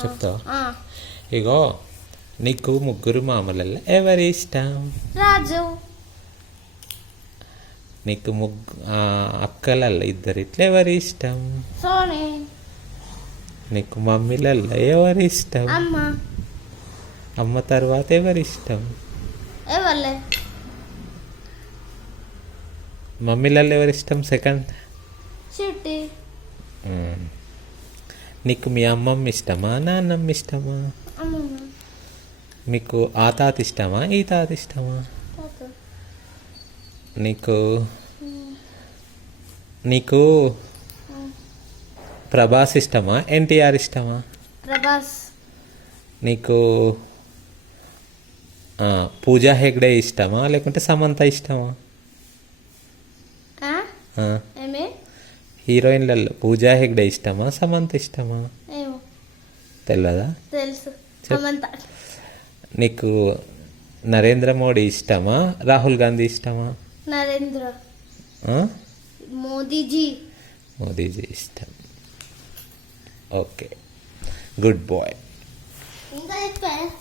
చెప్తావా? ఇగో నీకు ముగ్గురు మామూలలో ఎవరి ఇష్టం? రాజు. నీకు అక్కలల్లో ఇద్దరిట్లో ఎవరి ఇష్టం? సోనీ. నీకు మమ్మీలల్లో ఎవరి ఇష్టం? అమ్మ. అమ్మ తర్వాత ఎవరి ఇష్టం? ఎవరులే. మమ్మీలలో ఎవరి ఇష్టం సెకండ్? చిట్టి. నీకు మీ అమ్మమ్మ ఇష్టమా నాన్నమ్మ ఇష్టమా? అమ్మమ్మ. మీకు ఆ తాత ఇష్టమా ఈ తాత ఇష్టమా? నీకు నీకు ప్రభాస్ ఇష్టమా ఎన్టీఆర్ ఇష్టమా? ప్రభాస్. నీకు పూజా హెగ్డే ఇష్టమా లేకుంటే సమంత ఇష్టమా? హీరోయిన్లలో పూజా హెగ్డే ఇష్టమా సమంత ఇష్టమా? తెలియదా? తెలుసు. సమంత. నీకు నరేంద్ర మోడీ ఇష్టమా రాహుల్ గాంధీ ఇష్టమా? నరేంద్ర మోదీజీ. మోదీజీ ఇష్టం. Okay, good bye. ఇంకా చెప్పా.